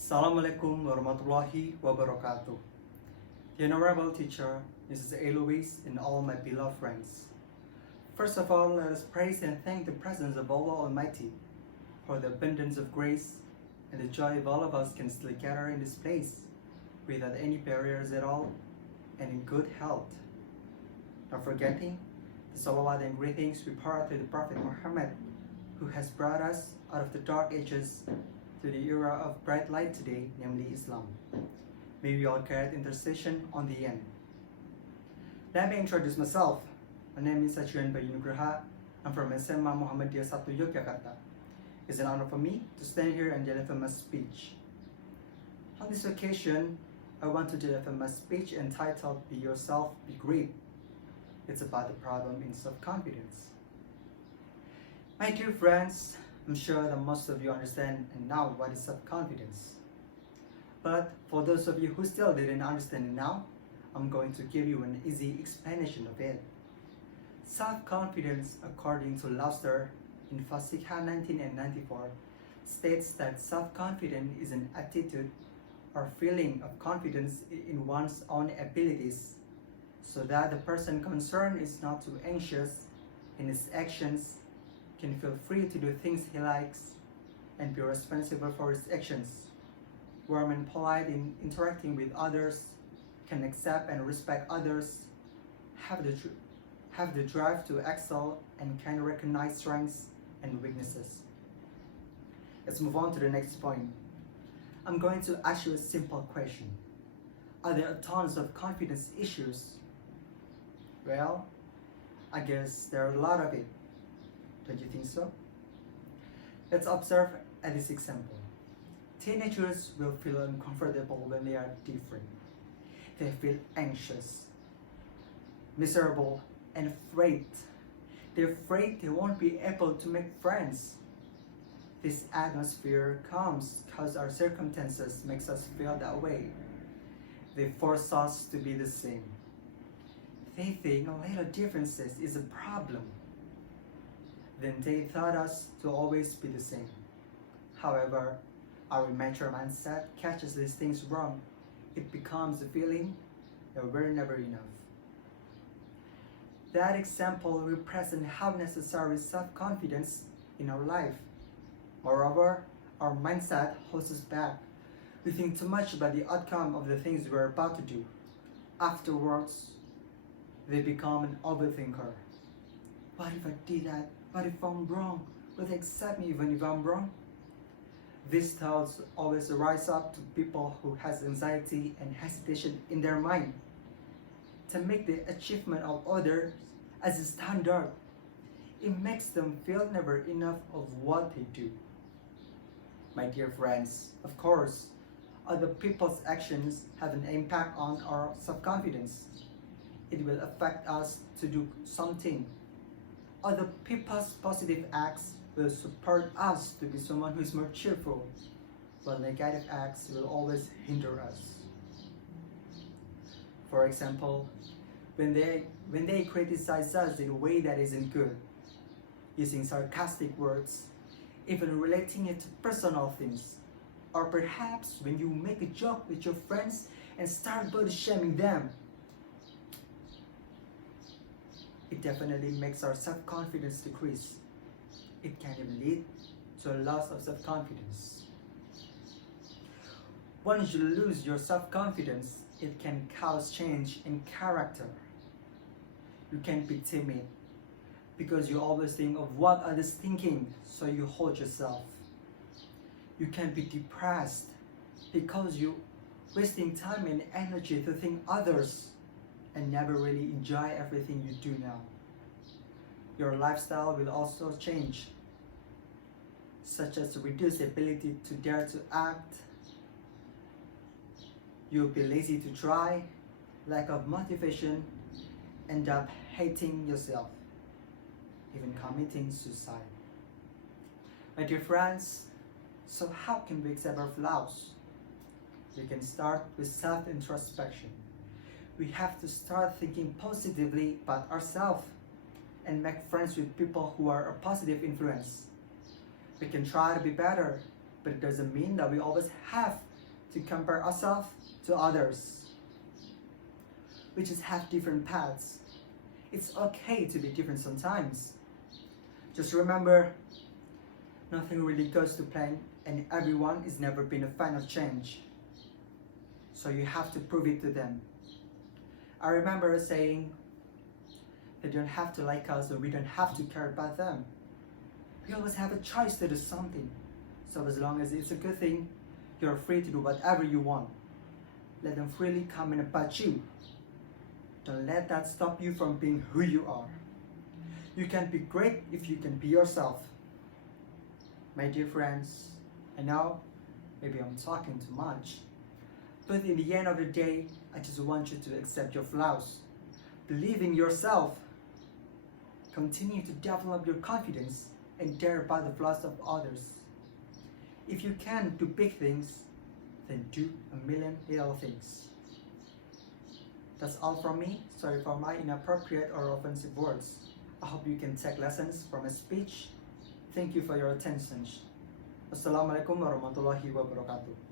Assalamualaikum warahmatullahi wabarakatuh. The Honorable Teacher, Mrs. Eloise, and all my beloved friends. First of all, let us praise and thank the presence of Allah Almighty for the abundance of grace and the joy of all of us can still gather in this place without any barriers at all and in good health. Not forgetting the salawat and greetings we pour out to the Prophet Muhammad, who has brought us out of the dark ages to the era of bright light today, namely Islam. May we all carry intercession on the end. Let me introduce myself. My name is Adrian Bayu. I'm from SMA Muhammadiyah 1 Yogyakarta. It's an honor for me to stand here and deliver my speech. On this occasion, I want to deliver my speech entitled Be Yourself, Be Great. It's about the problem in self-confidence. My dear friends, I'm sure that most of you understand and know what is self-confidence. But for those of you who still didn't understand it now, I'm going to give you an easy explanation of it. Self-confidence, according to Lauster in Fasiha 1994, states that self-confidence is an attitude or feeling of confidence in one's own abilities, so that the person concerned is not too anxious in his actions, can feel free to do things he likes, and be responsible for his actions, warm and polite in interacting with others, can accept and respect others, have the drive to excel, and can recognize strengths and weaknesses. Let's move on to the next point. I'm going to ask you a simple question. Are there tons of confidence issues? Well, I guess there are a lot of it. Don't you think so? Let's observe at this example. Teenagers will feel uncomfortable when they are different. They feel anxious, miserable, and afraid. They're afraid they won't be able to make friends. This atmosphere comes because our circumstances makes us feel that way. They force us to be the same. They think a little differences is a problem. Then they taught us to always be the same. However, our immature mindset catches these things wrong. It becomes a feeling that we're never enough. That example represents how necessary self-confidence in our life. Moreover, our mindset holds us back. We think too much about the outcome of the things we're about to do. Afterwards, they become an overthinker. What if I did that? What if I'm wrong? Will they accept me even if I'm wrong? These thoughts always rise up to people who has anxiety and hesitation in their mind to make the achievement of others as a standard. It makes them feel never enough of what they do. My dear friends, of course, other people's actions have an impact on our self-confidence. It will affect us to do something. Other people's positive acts will support us to be someone who is more cheerful, while negative acts will always hinder us. For example, when they criticize us in a way that isn't good, using sarcastic words, even relating it to personal things, or perhaps when you make a joke with your friends and start body shaming them, it definitely makes our self-confidence decrease. It can even lead to a loss of self-confidence. Once you lose your self-confidence, it can cause change in character. You can be timid because you always think of what others thinking, so you hold yourself. You can be depressed because you're wasting time and energy to think others and never really enjoy everything you do now. Your lifestyle will also change, such as reduced ability to dare to act. You'll be lazy to try, lack of motivation, end up hating yourself, even committing suicide. My dear friends, so how can we accept our flaws? We can start with self-introspection. We have to start thinking positively about ourselves and make friends with people who are a positive influence. We can try to be better, but it doesn't mean that we always have to compare ourselves to others. We just have different paths. It's okay to be different sometimes. Just remember, nothing really goes to plan, and everyone is never been a fan of change. So you have to prove it to them. I remember saying, they don't have to like us, or we don't have to care about them. We always have a choice to do something. So as long as it's a good thing, you're free to do whatever you want. Let them freely comment about you. Don't let that stop you from being who you are. You can be great if you can be yourself. My dear friends, I know maybe I'm talking too much, but in the end of the day, I just want you to accept your flaws. Believe in yourself. Continue to develop your confidence and dare about the flaws of others. If you can do big things, then do a million little things. That's all from me. Sorry for my inappropriate or offensive words. I hope you can take lessons from my speech. Thank you for your attention. Wassalamualaikum warahmatullahi wabarakatuh.